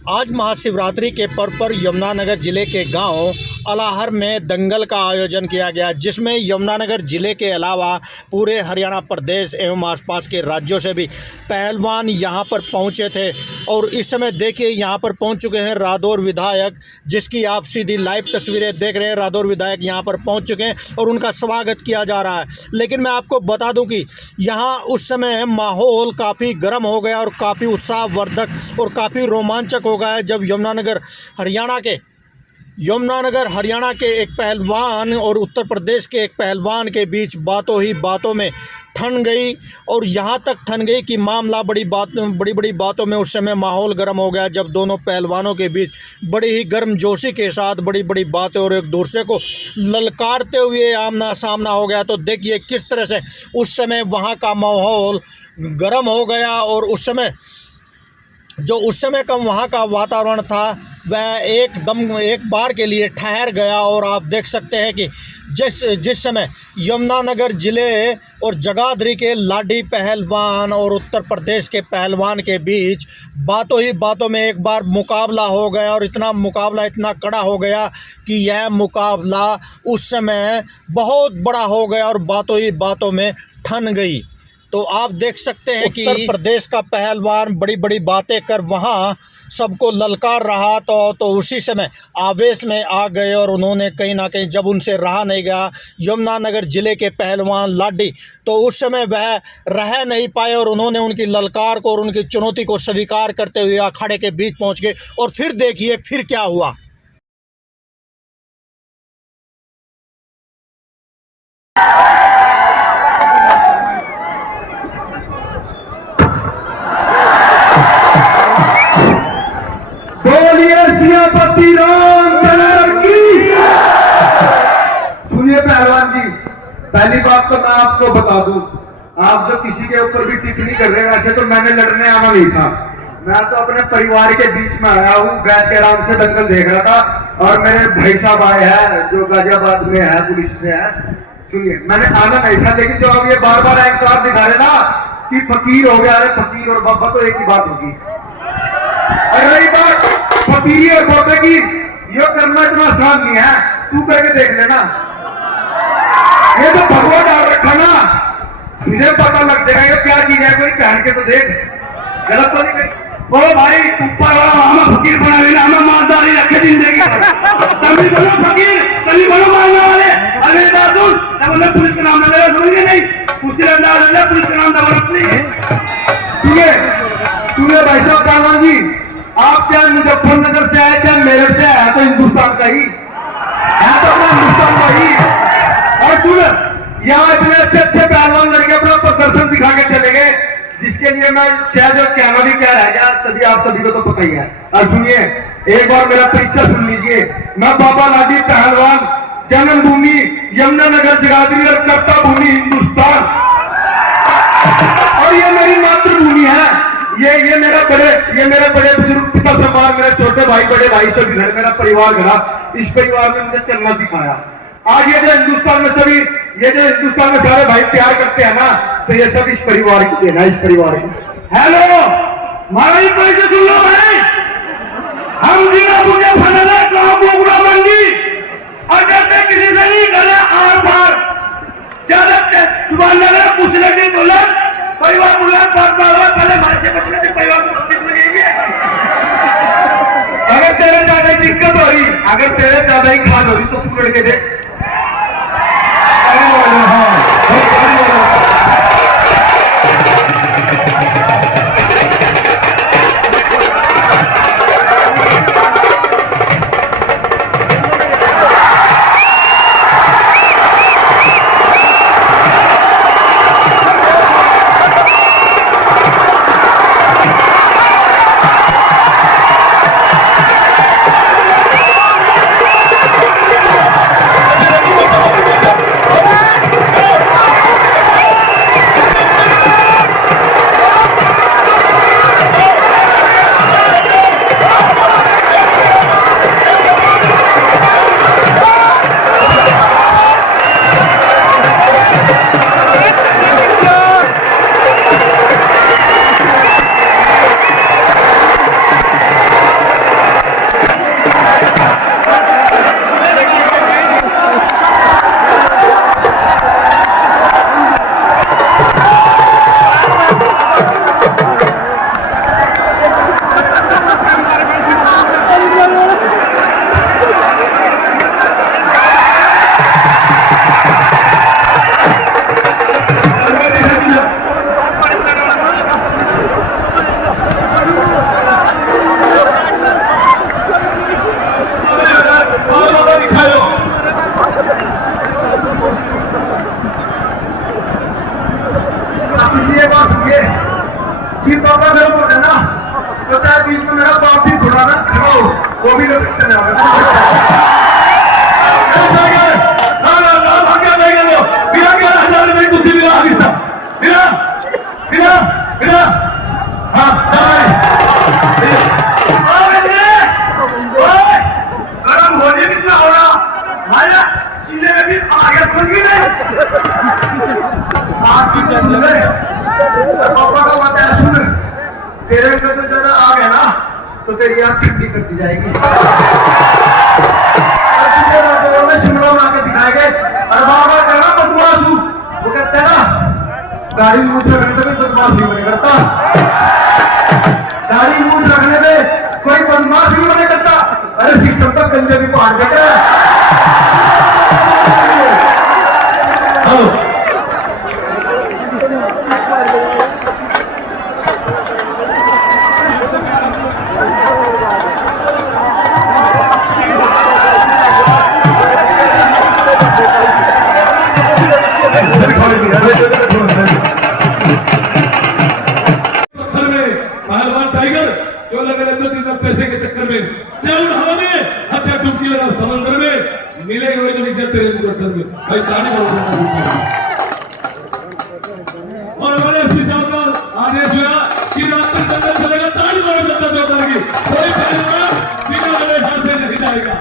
आज महाशिवरात्रि के पर्व पर यमुनानगर जिले के गांव अलाहर में दंगल का आयोजन किया गया, जिसमें यमुनानगर जिले के अलावा पूरे हरियाणा प्रदेश एवं आसपास के राज्यों से भी पहलवान यहां पर पहुंचे थे। और इस समय देखिए यहां पर पहुंच चुके हैं रादौर विधायक, जिसकी आप सीधी लाइव तस्वीरें देख रहे हैं। रादौर विधायक यहां पर पहुंच चुके हैं और उनका स्वागत किया जा रहा है। लेकिन मैं आपको बता दूं कि यहाँ उस समय माहौल काफ़ी गर्म हो गया और काफ़ी उत्साहवर्धक और काफ़ी रोमांचक हो गया है, जब यमुनानगर हरियाणा के एक पहलवान और उत्तर प्रदेश के एक पहलवान के बीच बातों ही बातों में ठन गई। और यहाँ तक ठन गई कि मामला बड़ी बड़ी बातों में उस समय माहौल गर्म हो गया, जब दोनों पहलवानों के बीच बड़ी ही गर्मजोशी के साथ बड़ी बड़ी बातें और एक दूसरे को ललकारते हुए आमना सामना हो गया। तो देखिए किस तरह से उस समय वहाँ का माहौल गर्म हो गया और उस समय का वहाँ का वातावरण था वह एकदम एक बार के लिए ठहर गया। और आप देख सकते हैं कि जिस समय यमुनानगर ज़िले और जगाधरी के लाडी पहलवान और उत्तर प्रदेश के पहलवान के बीच बातों ही बातों में एक बार मुकाबला हो गया, और मुकाबला इतना कड़ा हो गया कि यह मुकाबला उस समय बहुत बड़ा हो गया और बातों ही बातों में ठन गई। तो आप देख सकते हैं कि उत्तर प्रदेश का पहलवान बड़ी बड़ी बातें कर वहाँ सबको ललकार रहा, तो उसी समय आवेश में आ गए और उन्होंने कहीं ना कहीं जब उनसे रहा नहीं गया यमुनानगर ज़िले के पहलवान लाडी, तो उस समय वह रह नहीं पाए और उन्होंने उनकी ललकार को और उनकी चुनौती को स्वीकार करते हुए अखाड़े के बीच पहुंच गए। और फिर देखिए फिर क्या हुआ। सियापति राम की। सुनिए पहलवान जी, पहली बात तो मैं आपको बता दूं, आप जो किसी के ऊपर भी टिप्पणी कर रहे हैं, वैसे तो मैंने लड़ने आना नहीं था। मैं तो अपने परिवार के बीच में आया हूँ, बैठ के आराम से दंगल देख रहा था। और मेरे भाई साहब आए हैं जो गाजियाबाद में है, पुलिस में है। सुनिए, मैंने आना नहीं था, लेकिन जो अब ये बार बार एंकार दिखा रहे ना कि फकीर हो गया, अरे फकीर और बाबा तो एक ही बात होगी। अरे रही बात फकीरी और बाबे की, ये करना इतना आसान नहीं है, तू करके देख लेना। ये तो भगवान डाल रखा ना, तुझे पता लग जाएगा ये क्या चीज है, कोई पहन के तो देख, गलत तो नहीं। ओ भाई ऊपर वाला हमें फकीर बना लेना, हमें मालदारी रखे जिंदगी तभी बोलो फकीर, तभी बोलो मारने वाले। अरे दादुल बोले पुलिस का नाम ना ले, समझिए नहीं, उसके अंदाज ले, पुलिस का नाम दबा नहीं है। सुनिए भाई साहब पहलवान जी, आप चाहे मुजफ्फरनगर से आए चाहे मेरठ से आए, तो हिंदुस्तान का ही है, तो अपना हिंदुस्तान का ही। और सुन, यहाँ इतने अच्छे अच्छे पहलवान लड़के अपना प्रदर्शन दिखा के चले गए, जिसके लिए मैं शायद कहना भी क्या रह गया, सभी आप सभी को तो पता ही है। और सुनिए, एक बार मेरा परिचय सुन लीजिए, मैं बाबा लाडी पहलवान, जन्मभूमि यमुनानगर जगाधरी और कर्ता भूमि हिंदुस्तान, और ये मेरी मातृभूमि है। ये मेरे बड़े बुजुर्ग पिता समान, मेरे छोटे भाई बड़े भाई से घर, मेरा परिवार घरा, इस परिवार में मुझे चलना सिखाया। आज ये जो हिंदुस्तान में सारे भाई प्यार करते हैं ना, तो ये सब इस परिवार की देना, इस परिवार की। हेलो मारा परिचय सुन लो भाई, हम जिला मुझे फलना बोगुड़ा मंडी, अगर मैं किसी से नहीं गले आर पार ज्यादा जुबान लगा कुछ नहीं बोला, परिवार बोला बात पहले हमारे से बचने से परिवार से अगर तेरे ज्यादा दिक्कत हो रही, अगर तेरे ज्यादा ही खाद हो रही तो तू लड़के देख। सुनिए बात सुनिए कि पापा गर्म हो जाए ना तो चाहे बीच में मेरा बाप भी थोड़ा ना खड़ा हो वो भी लोग चले गरम होने कितना हो रहा माया सीने में भी आगे सुन गई नहीं आपकी सुन ले पापा का बात है सुन तेरे में तो जरा आ गया ना तो तेरी आँख ठंडी कर दी जाएगी शिमला बना के दिखाएंगे और बाबा कहना बदमाश हूँ वो कहते हैं ना गाड़ी मूछ रखने पे बदमाश नहीं बने करता गाड़ी मूछ रखने पे कोई बदमाश नहीं बने करता अरे सिस्टम तक गंजे भी पहाड़ देते हैं पहलवान टाइगर क्यों लगे रहते हो दिन रात पैसे के चक्कर में चाहे हवा में अच्छा डुबकी लगा समंदर में मिलेगा वही तो निकल तेरे मुकद्दर में भाई ताली बजाओ और हमारे एसपी साहब का आदेश हुआ कि रात तक दंगल चलेगा ताली बजाओ जनता चौधरी की कोई पहलवान बिना मेरे हाथ से नहीं जाएगा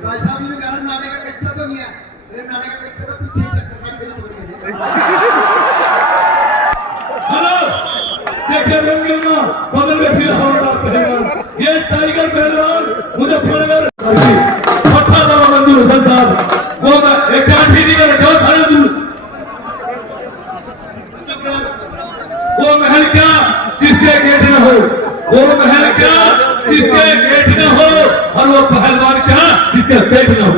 भाई साहब ये कारण नाले का कच्चा तो नहीं है अरे नाले का कच्चा तो पीछे ही चक्कर का खेल पकड़ गए हेलो देखिए रंगीला बदल में फिर हमारा पहलवान ये टाइगर पहलवान मुजफ्फरनगर पट्टा बाबा मंदिर सरदार वो मैं एक काठी नहीं कर रहा था दूर वो महल क्या जिसके गेट न हो वो महल क्या जिसके गेट न हो और वो पहलवान क्या जिसके पेट न हो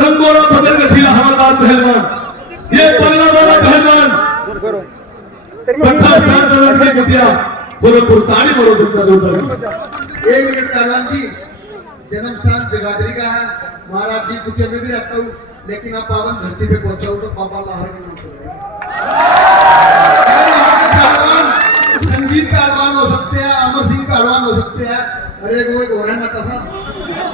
रंगोरा बदल गठीला हवादार पहलवान ये पगला वाला पहलवान ताड़ी बोलो दुखता दुखता एक मिनट पहलवान जी जन्म स्थान जगाधरी का है महाराज जी कुटिया में भी रहता हूँ लेकिन आप पावन धरती पे पहुंचा हूँ तो बाबा लाहर के नाम से संजीव पहलवान हो सकते हैं अमर सिंह पहलवान हो सकते हैं अरे वो एक होना नटा था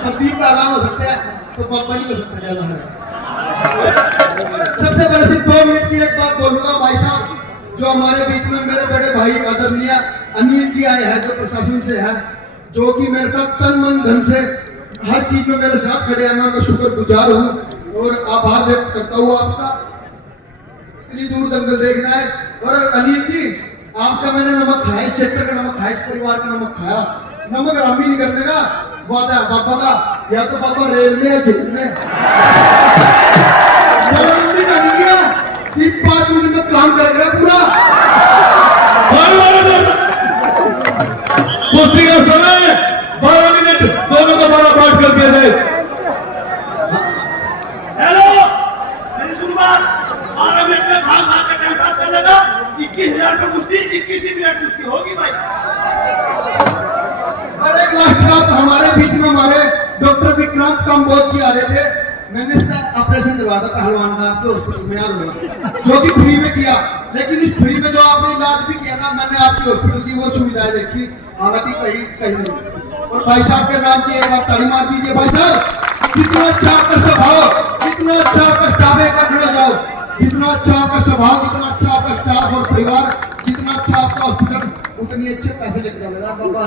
प्रदीप पहलवान हो सकते हैं तो पापा नहीं हो सकते क्या है सबसे पहले सिर्फ 2 मिनट की एक बात बोलूंगा भाई साहब जो हमारे बीच में मेरे बड़े भाई आदरणीय अनिल जी आए हैं जो प्रशासन से है जो कि मेरे साथ तन मन धन से हर चीज में मेरे साथ खड़े हैं मैं उनका शुक्रगुजार हूँ और आभार व्यक्त करता हूँ आपका इतनी दूर दंगल देखना है और अनिल जी आपका मैंने नमक खाया इस क्षेत्र का नमक खाया इस परिवार का नमक खाया नमक हरामी नहीं करने का वादा है पापा का या तो पापा रेल में या जेल में सिर्फ 5 मिनट में काम करेगा पूरा कुश्ती का समय 12 मिनट दोनों को 12 बांट कर दिया जाए हेलो मेरी सुन बात 12 मिनट में भाग भाग के टाइम पास कर लेगा 21,000 पे कुश्ती 21 मिनट कुश्ती होगी भाई और एक लास्ट बात हमारे बीच में हमारे डॉक्टर विक्रांत काम्बोज जी आ रहे थे मैंने इसका ऑपरेशन करवाया था पहलवान का आपके हॉस्पिटल में याद होगा जो कि फ्री में किया लेकिन इस फ्री में जो आपने इलाज भी किया ना मैंने आपके हॉस्पिटल की वो सुविधाएं देखी हालांकि कहीं नहीं और भाई साहब के नाम की एक बार ताली मार दीजिए भाई साहब जितना अच्छा आपका स्वभाव जितना अच्छा आपका स्टाफ है खड़े जाओ जितना अच्छा आपका स्वभाव जितना अच्छा आपका स्टाफ और परिवार जितना अच्छा आपका हॉस्पिटल उतनी अच्छे पैसे लेके जाएगा बाबा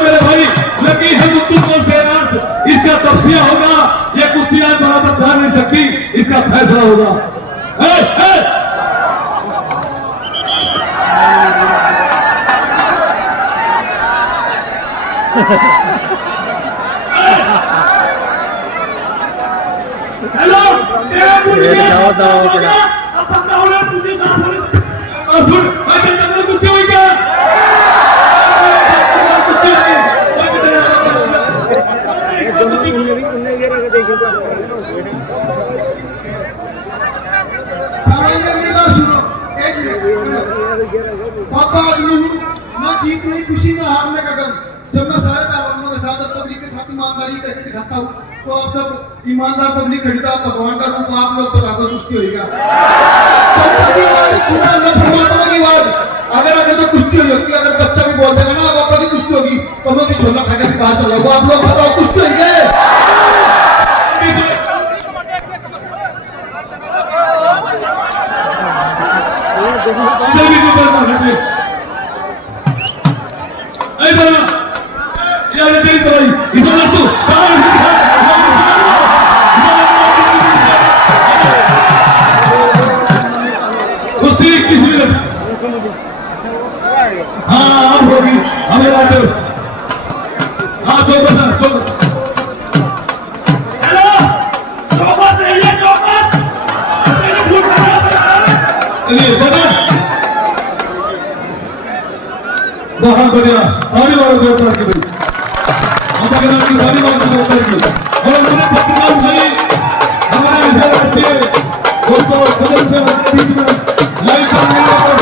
मेरे भाई लगी है इसका तफसिया होगा ये कुश्तियां बराबर जा नहीं सकती इसका फैसला होगा हेलो अब पकड़ा होना तुझे साथ होने से कुश्ती हुई क्या जीत नहीं, खुशी में हारने का गम। जब मैं सारे पहलवानों के साथ पब्लिक के साथ ईमानदारी करके दिखाता हूँ, तो आप सब ईमानदार पब्लिक खरीदा भगवान का रूप, आप लोग बता दो कुश्ती होगा। जनता की आवाज, खुदा अल्लाह परमात्मा की आवाज। अगर आगे तो कुश्ती होगी, अगर बच्चा भी बोल देगा ना पापा की कुश्ती होगी, तो मैं भी झोला खा के बाहर चला जाऊंगा। आप लोग बताओ कुश्ती होगी? हाँ होगी हमें हाँ चौकस हेलो चौकस नहीं है, चौकस मैंने भूल चलिए बता बहुत बढ़िया आने वाला जोरदार की भाई हम अगर आपकी सारी बात जोरदार की और हमारे पत्रकार भाई हमारे विद्यार्थी दोस्तों कदम से हमारे बीच में लाइव चलने वाला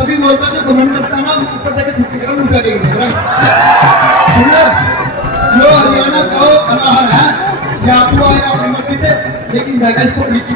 अभी बोलता जो कमेंट करता है ना, ऊपर जाके छुट्टी करा मुझे जो हरियाणा का अनाहर है, जातु आए अपनी मर्जी से, लेकिन मैं इसको नीचे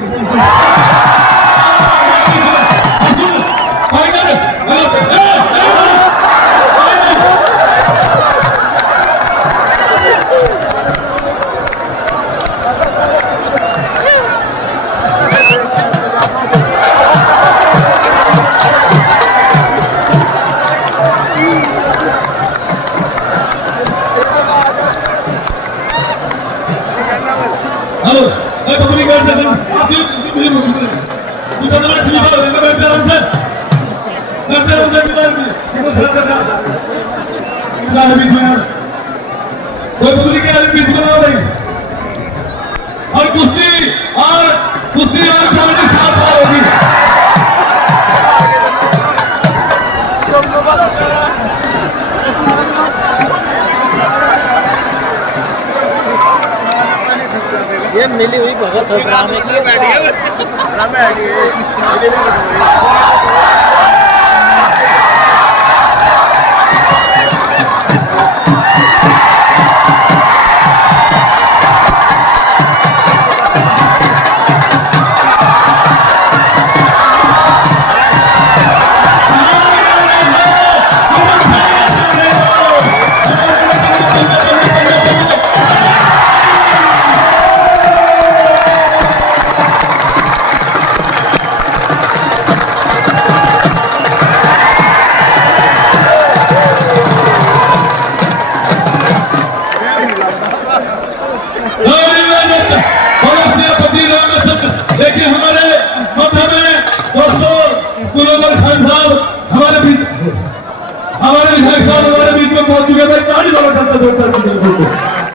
हेलो मैं पब्लिक कर दे आप ये मुझे तू तो मैं सिर्फ बात मैं बैठ रहा हूं सर करते रहो सर बिल्कुल ये खड़ा कर रहा क्या है बीच में यार कोई पब्लिक के बीच में ना भाई और कुश्ती और पानी साथ होगी ये मिली हुई भगत हो ड्रामे की देखिए हमारे मध्य में दोस्तों कुलवंत खान साहब हमारे विधायक साहब हमारे बीच में पहुंच चुके हैं। ताली बजाकर